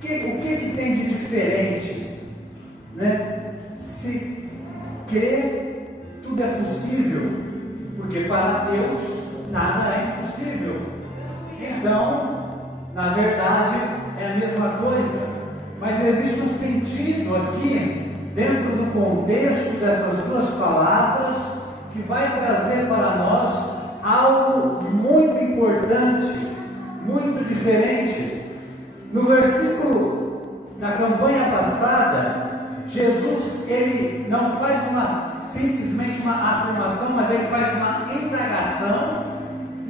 que tem de diferente? Né? Se crer, tudo é possível, porque para Deus nada é impossível. Então, na verdade, é a mesma coisa, mas existe um sentido aqui, dentro do contexto dessas duas palavras, que vai trazer para nós algo muito importante, muito diferente. No versículo da campanha passada, Jesus, ele não faz simplesmente uma afirmação, mas ele faz uma indagação,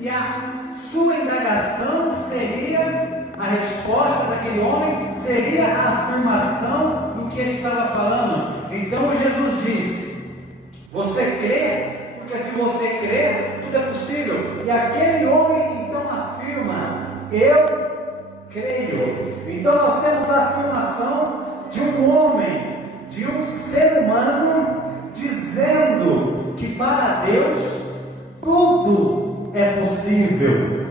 e a sua indagação seria, a resposta daquele homem seria a afirmação do que ele estava falando. Então Jesus disse: você crê? Porque se você crê, tudo é possível. E aquele homem então afirma: eu creio. Então nós temos a afirmação de um homem, de um ser humano, dizendo que para Deus tudo é possível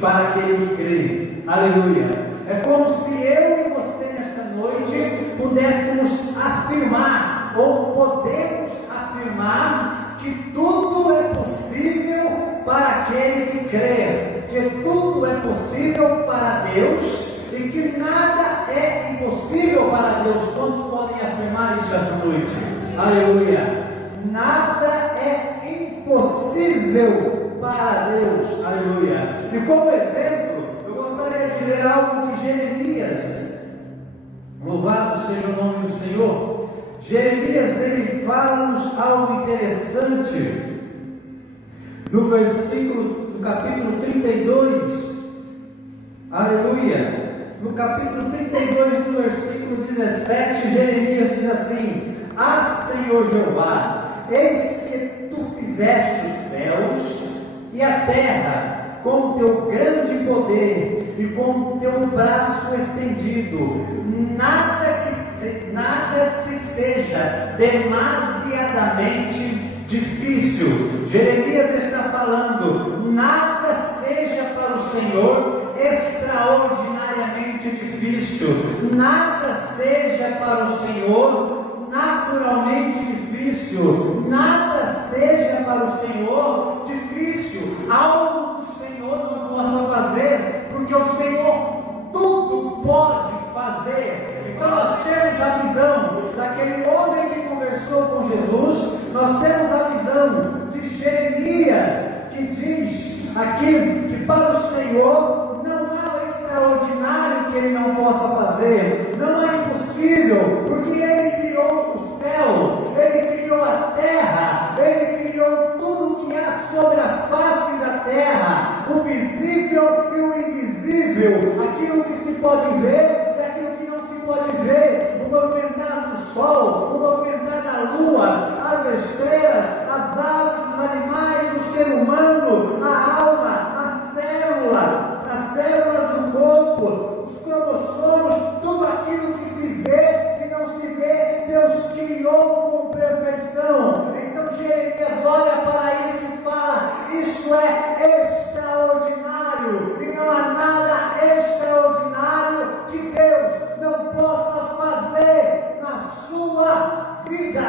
para aquele que crê. Aleluia. É como se eu e você nesta noite pudéssemos afirmar, ou podemos afirmar, que tudo é possível para aquele que crê, que tudo é possível para Deus e que nada é impossível para Deus. Quantos podem afirmar isso esta noite? Aleluia. Nada é impossível para Deus. Aleluia. E como exemplo, eu gostaria de ler algo que Jeremias, louvado seja o nome do Senhor, Jeremias, ele fala-nos algo interessante no capítulo 32, aleluia. No capítulo 32, do versículo 17, Jeremias diz assim: ah, Senhor Jeová, eis que tu fizeste os céus e a terra com o teu grande poder e com o teu braço estendido. Nada te seja demasiadamente difícil. Jeremias está falando: nada seja para o Senhor extraordinariamente difícil, nada seja para o Senhor naturalmente difícil, nada seja para o Senhor difícil, algo que o Senhor não possa fazer, porque o Senhor tudo pode fazer. Então nós temos a visão daquele homem que conversou com Jesus, nós temos a visão de Jeremias, que diz aqui que para o Senhor não há extraordinário que Ele não possa fazer, não é impossível, porque Ele criou o céu, Ele criou a terra, Ele criou tudo que há sobre a face da terra, o visível e o invisível, aquilo que se pode ver e aquilo que não se pode ver, o movimentar do sol, o movimentar da lua, as estrelas, as aves, os animais, o ser humano, a alma, a célula, as células do corpo, os cromossomos, tudo aquilo que se vê e não se vê, Deus criou com perfeição. Então Jeremias olha para isso e fala: isso é extraordinário, e não há nada extraordinário que Deus não possa fazer na sua vida.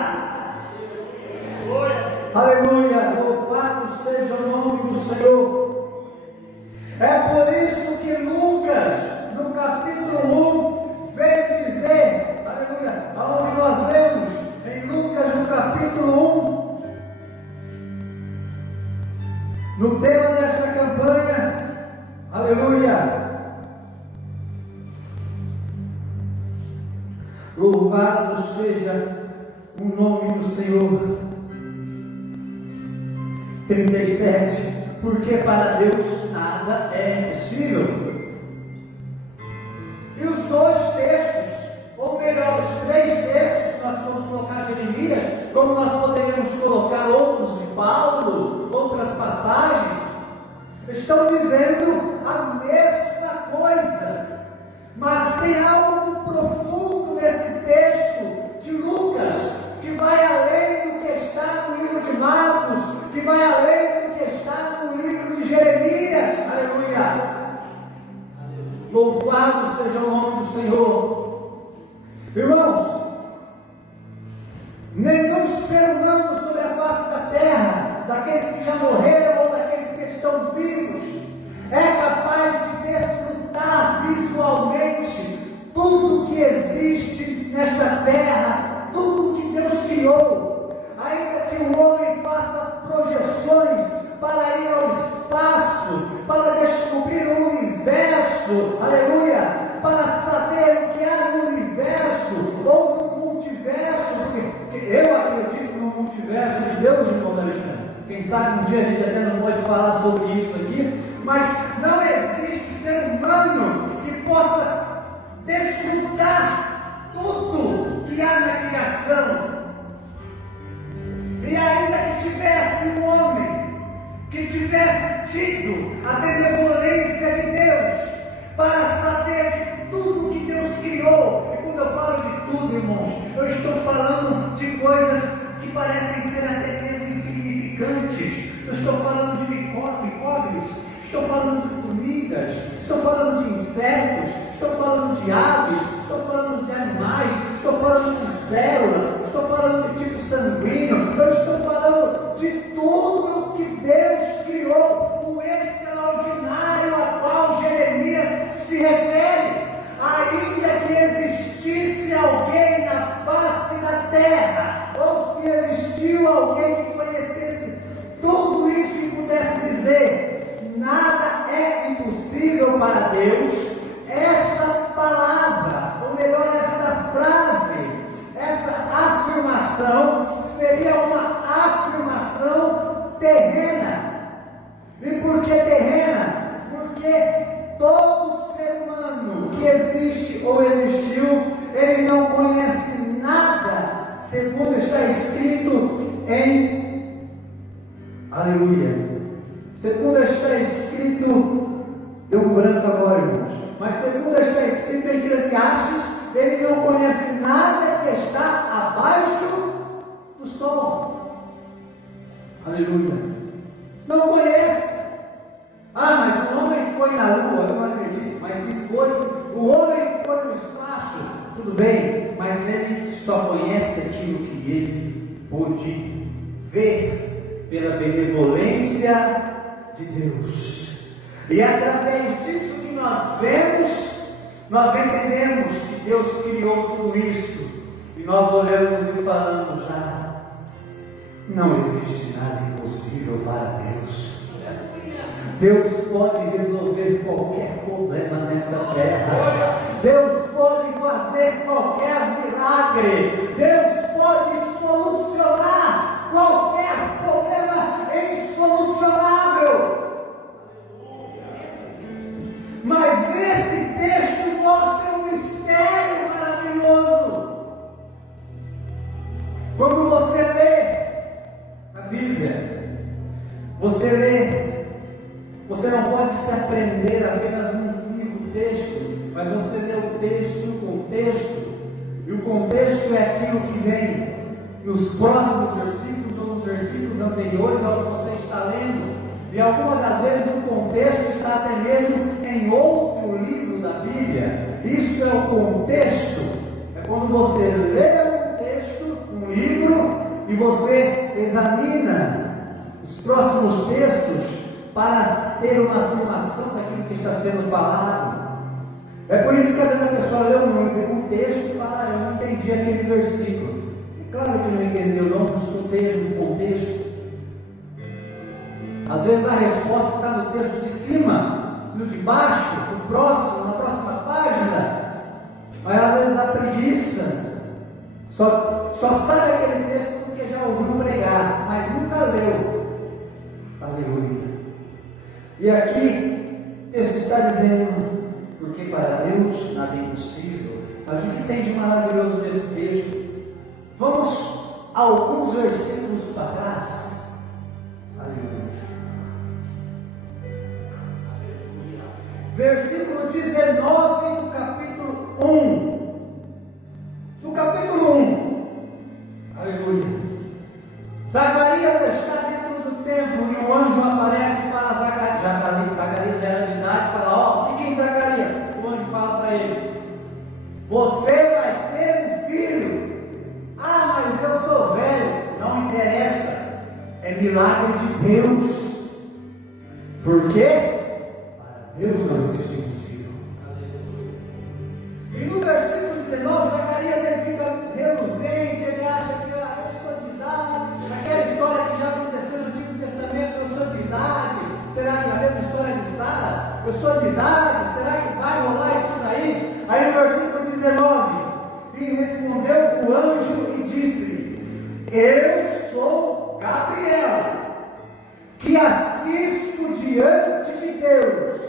Aleluia, louvado seja o nome do Senhor. É por isso que Lucas, no capítulo 1, veio dizer, aleluia, aonde nós lemos, em Lucas, no capítulo 1, no tema desta campanha, aleluia, louvado seja o nome do Senhor. 37, porque para Deus nada é impossível. E os dois textos, ou melhor, os três textos, nós vamos colocar Jeremias, como nós poderíamos colocar outros de Paulo, outras passagens, estão dizendo a mesma coisa, mas tem algo profundo nesse texto de Lucas, que vai além do que está no livro de Marcos, que vai além do que está no livro de Jeremias. Aleluia! Louvado seja o nome do Senhor. Irmãos, nenhum ser humano sobre a face da terra, daqueles que já morreram ou daqueles que estão vivos, é capaz de desfrutar visualmente tudo que existe nesta terra, tudo que Deus criou. Ainda que o homem faça projeções para ir ao espaço, para descobrir o universo, aleluia, para saber o que há no universo ou no multiverso, porque eu acredito no multiverso de Deus, irmão Alexandre. Quem sabe um dia a gente até não pode falar sobre isso aqui, mas não existe ser humano que possa desfrutar tudo que há na criação. E ainda que tivesse um homem que tivesse tido a benevolência de Deus para saber de tudo que Deus criou, e quando eu falo de tudo, irmãos, eu estou falando de coisas que parecem ser até mesmo insignificantes. Eu estou falando de micróbios, estou falando de formigas, estou falando de insetos, estou falando de aves, estou falando de animais, estou falando de células, estou falando de tipo sanguíneo, eu estou falando de tudo que Deus criou, o extraordinário a qual Jeremias se refere. Ainda que existisse alguém na face da terra, ou se existiu alguém que conhecesse tudo isso e pudesse dizer, nada é impossível para Deus, essa palavra, ou melhor, esta frase, essa afirmação seria uma afirmação terrena. E por que terrena? Porque todo ser humano que existe ou existiu, ele não conhece nada, segundo está escrito em, aleluia, segundo está escrito, deu um branco agora, irmãos, mas segundo está escrito em Eclesiastes, ele não conhece nada que está abaixo do sol. Aleluia. Não conhece. Ah, mas o homem foi na lua, eu não acredito. Mas se foi, o homem foi no espaço, tudo bem, mas ele só conhece aquilo que ele pôde ver pela benevolência de Deus. E através disso que nós vemos, nós entendemos que Deus criou tudo isso. E nós olhamos e falamos, não existe nada impossível para Deus. Deus pode resolver qualquer problema nesta terra. Deus pode fazer qualquer milagre. Deus pode solucionar qualquer problema insolucionável. Mas esse texto mostra um mistério maravilhoso. Quando você lê a Bíblia, você não pode se aprender apenas um único texto, mas você lê o texto, o contexto, e o contexto é aquilo que vem nos próximos versículos ou nos versículos anteriores ao que você está lendo, e algumas das vezes o contexto está até mesmo em outro livro da Bíblia. Isso é o contexto, é quando você lê um texto, um livro, e você examina os próximos textos para ter uma afirmação daquilo que está sendo falado. É por isso que às vezes a pessoa lê um texto e fala, eu não entendi aquele versículo. É claro que não entendeu, não, no contexto. Às vezes a resposta está no texto de cima, no de baixo, no próximo, na próxima página. Mas às vezes a preguiça só sabe aquele texto porque já ouviu pregar, mas nunca leu. Aleluia. E aqui Deus está dizendo, porque para Deus nada é impossível. Mas o que tem de maravilhoso nesse texto? Vamos a alguns versículos para trás. Aleluia. Versículo 19 do capítulo 1. No capítulo 1, aleluia, Zacarias está dentro do templo e o anjo aparece para Zacarias. Zacarias já era de idade, fala, seguinte Zacarias, o anjo fala para ele, você vai ter um milagre de Deus. Por quê? Para Deus não existe impossível. E no versículo 19, Zacarias ele fica reluzente, ele acha que eu sou de idade, aquela história que já aconteceu no Antigo Testamento, eu sou de idade, será que é a mesma história de Sara? Eu sou de idade, será que vai rolar isso daí? Aí no versículo 19, e respondeu o anjo e disse-lhe: eu sou Gabriel, que assisto diante de Deus,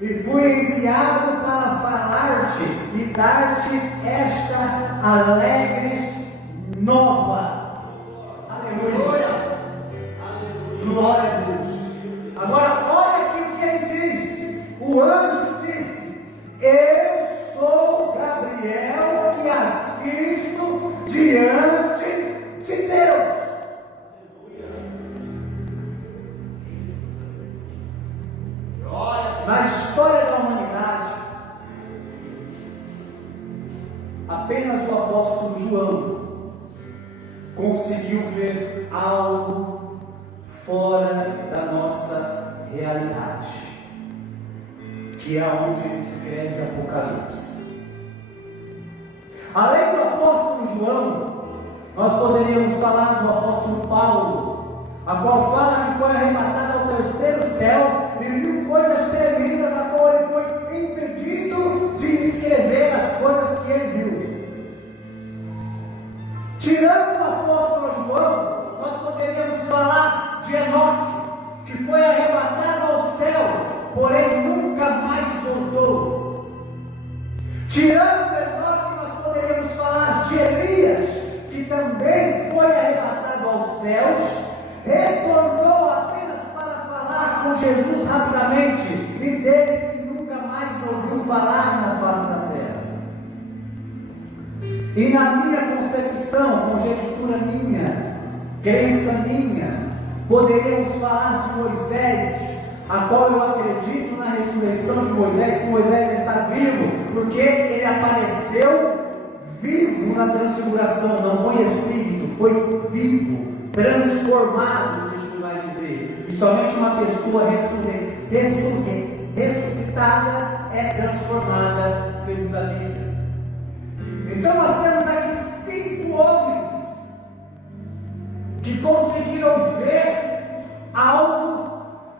e fui enviado para falar-te e dar-te esta alegre nova. Aleluia. Glória a Deus. Agora olha aqui o que ele diz. O anjo disse: eu sou Gabriel, que assisto diante de Deus. Na história da humanidade, apenas o apóstolo João conseguiu ver algo fora da nossa realidade, que é onde ele escreve Apocalipse. Além do apóstolo João, nós poderíamos falar do apóstolo Paulo, a qual fala que foi arrebatado ao terceiro céu e viu coisas tremendas, a qual ele foi impedido de escrever as coisas que ele viu. Tirando o apóstolo João, nós poderíamos falar de Enoque, que foi arrebatado ao céu, porém nunca mais voltou. Tirando Enoque, nós poderíamos falar de Elias, que também foi arrebatado aos céus, retornou apenas para falar com Jesus rapidamente, e dele se nunca mais ouviu falar na face da terra. E na minha concepção, conjectura minha, crença minha, poderíamos falar de Moisés, a qual eu acredito na ressurreição de Moisés, que Moisés está vivo, porque ele apareceu vivo na transfiguração, não foi espírito, foi vivo, transformado, Cristo vai dizer. E somente uma pessoa ressuscitada é transformada, segundo a Bíblia. Então nós temos aqui 5 homens que conseguiram ver algo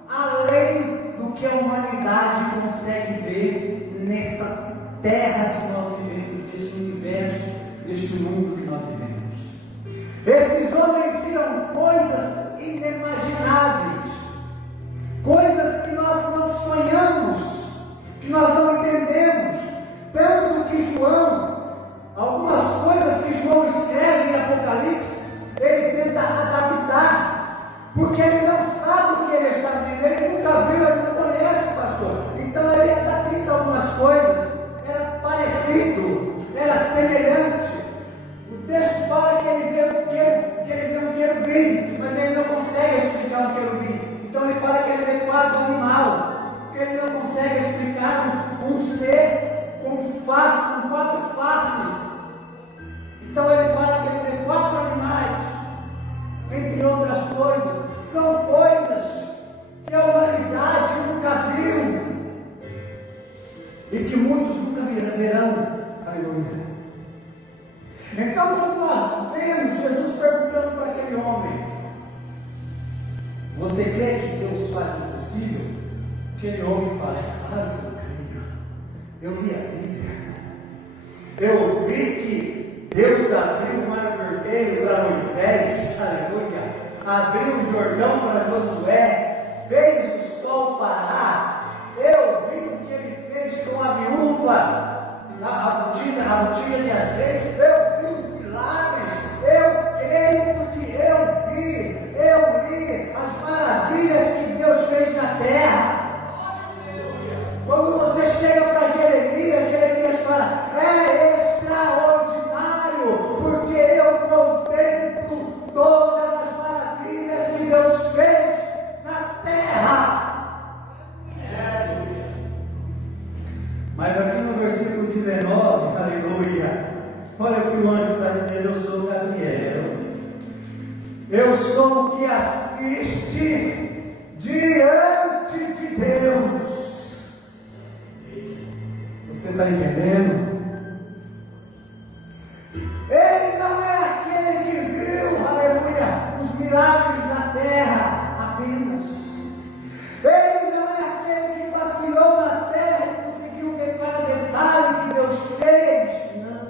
além do que a humanidade consegue ver nessa terra que nós vivemos, neste universo, neste mundo que nós vivemos. Esses homens viram coisas inimagináveis, coisas que nós não sonhamos, que nós não entendemos, tanto que João, algumas coisas que João escreve em Apocalipse, ele tenta adaptar, porque ele não sabe o que ele está vendo, ele nunca viu, ele não conhece, pastor. Então ele adapta algumas coisas, era parecido, era semelhante. O texto fala que ele vê um querubim, mas ele não consegue explicar um querubim. Então ele fala que ele vê 4 animais, porque ele não consegue explicar um ser com 4 faces. Então ele fala que ele vê 4 animais, entre outras coisas. São coisas que a humanidade nunca viu e que muitos nunca verão. Aleluia. Então quando nós vemos Jesus perguntando para aquele homem: você crê que Deus faz o possível? Aquele homem fala: claro que eu creio, eu li a Bíblia, eu vi que Deus abriu o mar vermelho para Moisés, aleluia, abriu o Jordão para Josué, fez o sol parar, eu vi o que ele fez com a viúva, a botija de azeite, eu vi os milagres, eu creio porque eu li as maravilhas que Deus fez na terra. Quando você chega para Jeremias fala: é extraordinário, porque eu contemplo todas as maravilhas que Deus fez na terra. Mas aqui no versículo 19, aleluia, olha o que o anjo está dizendo: eu sou Gabriel, eu sou o que assiste assiste diante de Deus. Você está entendendo? Ele não é aquele que viu, aleluia, os milagres da terra apenas. Ele não é aquele que passeou na terra e conseguiu ver cada detalhe que Deus fez. Não.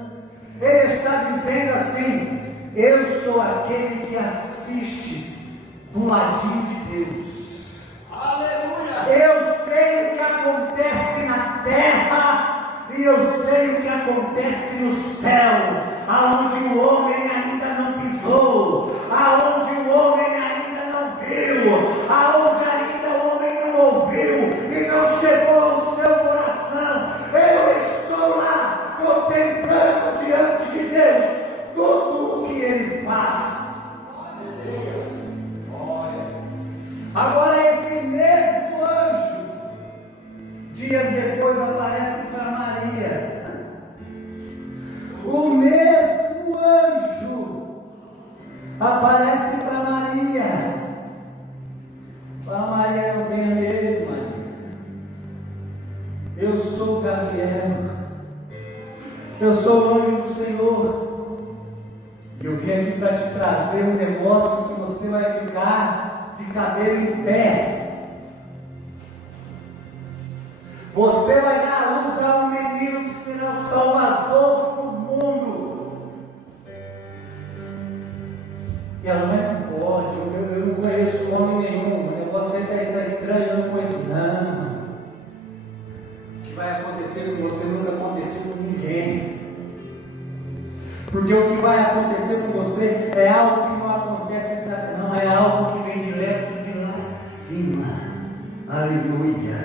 Ele está dizendo assim: eu sou aquele que assiste do ladinho de Deus. Aleluia! Eu sei o que acontece na terra e eu sei o que acontece no céu, aonde o homem ainda não pisou, aonde o homem ainda não viu, aonde ainda o homem não ouviu e não chegou ao seu coração. Eu estou lá contemplando diante de Deus tudo o que Ele faz. Agora esse mesmo anjo, dias depois, aparece para Maria. O mesmo anjo aparece para Maria. Para Maria, não tenha medo, Maria. Eu sou Gabriel. Eu sou o anjo do Senhor. E eu vim aqui para te trazer um negócio que você vai ficar de cabelo em pé. Você vai dar à luz a um menino que será o Salvador do mundo. E ela não é que pode, eu não conheço homem nenhum. Você está estranho, eu não conheço. Não. O que vai acontecer com você nunca aconteceu com ninguém. Porque o que vai acontecer com você é algo que não acontece pra, não, é algo que vem direto de lá de cima. Aleluia.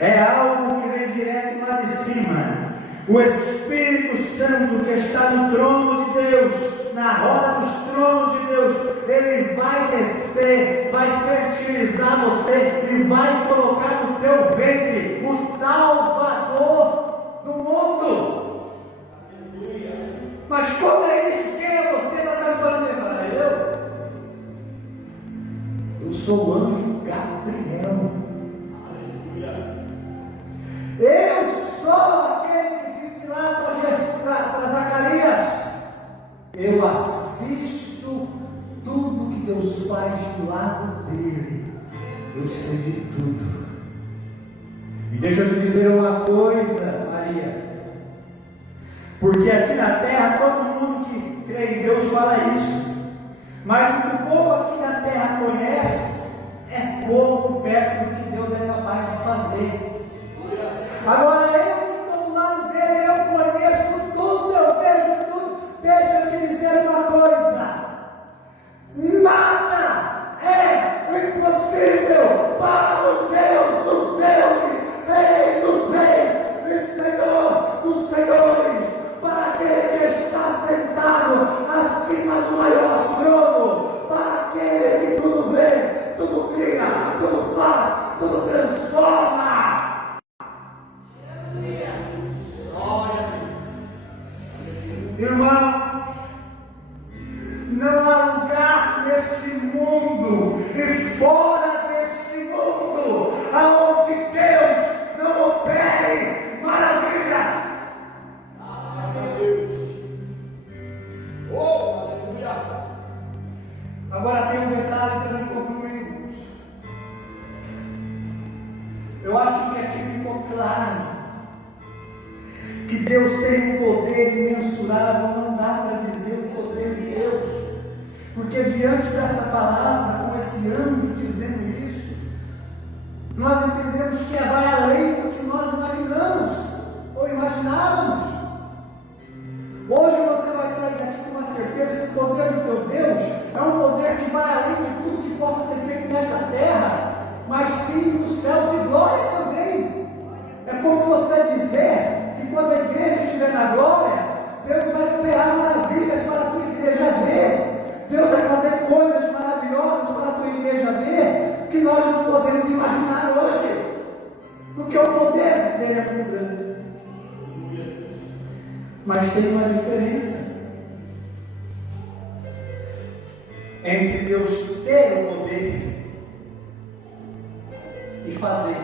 É algo que vem direto lá de cima. O Espírito Santo que está no trono de Deus, na roda dos tronos de Deus, ele vai descer, vai fertilizar você e vai colocar no teu ventre o Salvador do mundo. Mas como é isso? Quem é você para estar falando? Eu sou o anjo Gabriel. Eu sou aquele que disse lá para Zacarias: eu assisto tudo que Deus faz do lado dele. Eu sei de tudo. E deixa eu te dizer uma coisa, Maria. Porque aqui na terra todo mundo que crê em Deus fala isso. Mas o que o povo aqui na terra conhece é pouco perto do que Deus é capaz de fazer. Agora eu que estou do lado dele, eu conheço tudo, eu vejo tudo. Deixa eu te dizer uma coisa: nada é impossível para o Deus dos deuses, Rei dos reis e Senhor dos senhores, para aquele que está sentado acima do maior trono, para aquele que tudo vê, tudo cria, tudo faz, tudo transforma. Irmão, não há lugar nesse mundo e fora desse mundo aonde Deus não opere maravilhas. Graças a Deus. Oh, aleluia. Agora tem um detalhe para me concluirmos. Eu acho que aqui ficou claro que Deus tem um poder imensurável. Não dá para dizer o poder de Deus, porque diante dessa palavra, com esse anjo dizendo isso, nós entendemos que vai além do que nós imaginamos ou imaginávamos. Hoje você vai sair daqui com uma certeza que o poder do teu Deus é um poder que vai além de tudo que possa ser feito nesta terra, mas sim no céu de glória também. É como você dizer que quando a igreja estiver na glória, Deus vai operar maravilhas para a tua igreja ver. Deus vai fazer coisas maravilhosas para a tua igreja ver, que nós não podemos imaginar hoje, porque o poder dele é muito grande. Mas tem uma diferença entre Deus ter o poder e fazer.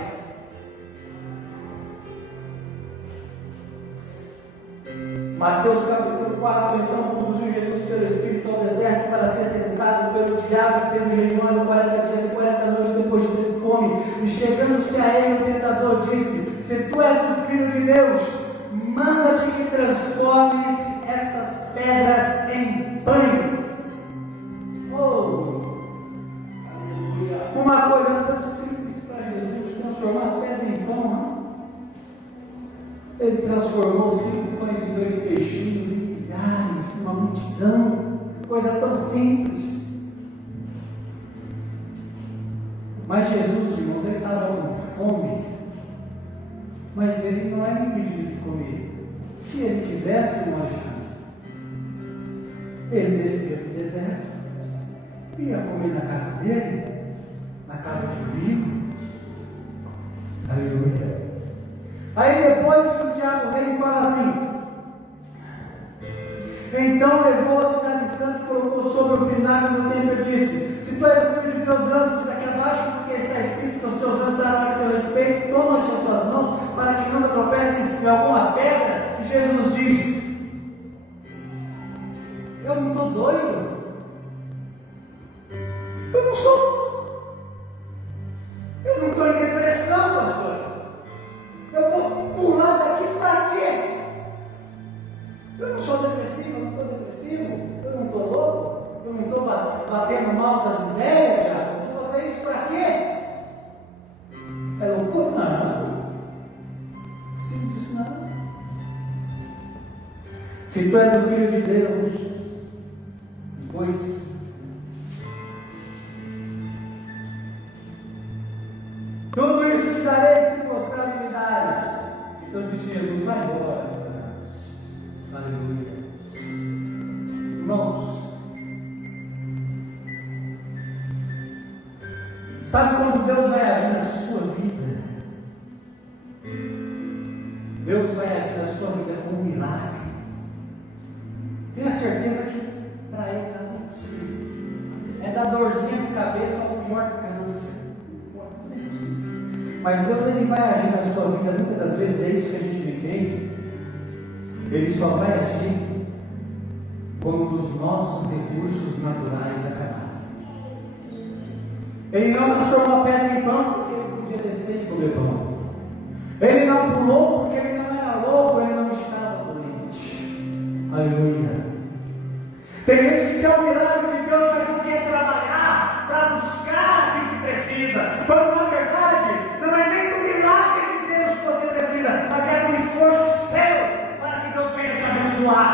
Mateus capítulo 4, então conduziu Jesus pelo Espírito ao deserto para ser tentado pelo diabo, tendo jejuado 40 dias e 40 noites depois de ter fome. E chegando-se a ele, o tentador disse: se tu és o Filho de Deus, manda-te que transformes essas pedras em pães. Oh, uma coisa tão simples para Jesus, transformar pedra em pão, não? Ele transformou 5 pães em 2 peixinhos, em milhares, uma multidão, coisa tão simples. Mas Jesus, irmãos, ele estava com fome, mas ele não era impedido de comer. Se ele quisesse, irmão Alexandre, ele descia para o deserto, ia comer na casa dele, na casa de um amigo. Aleluia. Aí depois o diabo vem e fala assim: então levou a cidade santa e colocou sobre o pináculo do templo e disse: se tu és o Filho de Deus, lança-te daqui abaixo, porque está escrito que os teus anjos darão a teu respeito, toma-te as tuas mãos, para que não tropece em alguma pedra. E Jesus diz: eu não estou doido, eu não sou, eu não estou em depressão, pastor. Eu vou pular daqui para quê? Eu não sou depressivo, eu não estou depressivo, eu não estou louco, eu não estou batendo mal das ideias, eu vou fazer isso para quê? É loucura? Não. Não preciso disso não. Se tu és o Filho de Deus, pois tudo isso te darei se prostrar e me dares. Então disse Jesus: vai embora, Satanás. Aleluia. Irmãos, sabe quando Deus vai agir na sua vida? Deus vai agir na sua vida com um milagre. Tenha certeza que para Ele nada é possível. É da dorzinha de cabeça ao pior câncer. Mas Deus, ele vai agir na sua vida, muitas das vezes é isso que a gente não entende. Ele só vai agir quando os nossos recursos naturais acabarem. Ele não transformou a pedra em pão porque ele podia descer e comer pão. Ele não pulou porque ele não era louco, ele não estava doente. Aleluia. Tem gente que quer o milagre de Deus, mas não quer trabalhar para buscar aquilo que precisa. Quando na verdade não é nem do milagre de Deus que você precisa, mas é do esforço seu para que Deus venha te abençoar.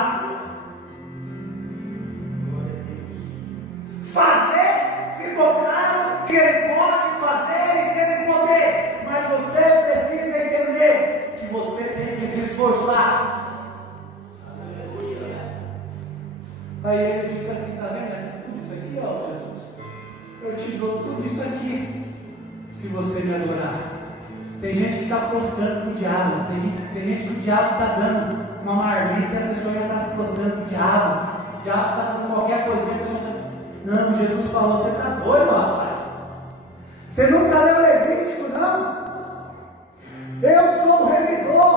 Fazer, ficou claro que Ele pode fazer e tem poder, mas você precisa entender que você tem que se esforçar. Aí ele disse assim: está vendo aqui, tudo isso aqui, ó Jesus, eu te dou tudo isso aqui se você me adorar. Tem gente que está apostando com o diabo, tem gente que o diabo está dando uma marmita e a pessoa já está se apostando com o diabo está dando qualquer coisinha, a pessoa está... Não, Jesus falou: você está doido, rapaz? Você nunca leu Levítico, não? Eu sou o remidor,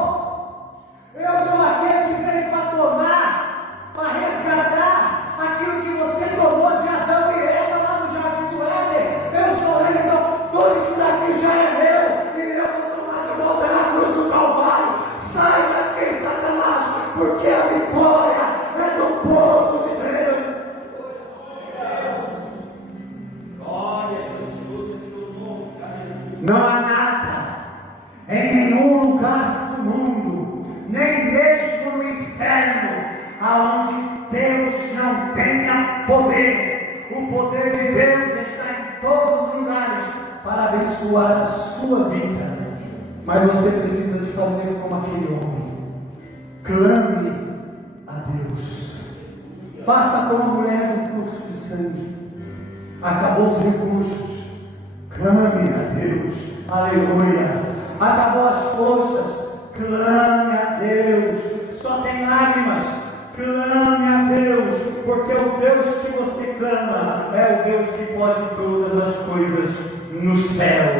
eu sou aquele que veio para tomar, para resgatar aquilo que você tomou de Adão e Eva lá no jardim do Éden. Eu sou o remidor, tudo isso daqui já é meu, e eu vou tomar de volta na cruz do Calvário. Sai daqui, Satanás, porque a vitória é do povo de Deus. Não há nada em nenhum lugar do mundo, nem mesmo no inferno, aonde Deus não tenha poder. O poder de Deus está em todos os lugares para abençoar a sua vida. Mas você precisa de fazer como aquele homem. Clame a Deus. Faça como a mulher do fluxo de sangue. Acabou os recursos. Clame a Deus. Aleluia. Acabou as forças. Clame a Deus. Só tem lágrimas. Clame a Deus. Porque o Deus que você clama é o Deus que pode todas as coisas no céu,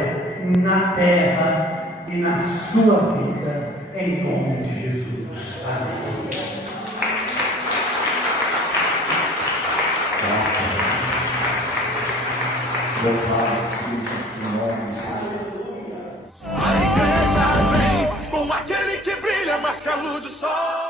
na terra e na sua vida, em nome de Jesus. Amém. Graças a Deus. Louvado seja o nome do Senhor. A igreja vem com aquele que brilha mais que a luz do sol.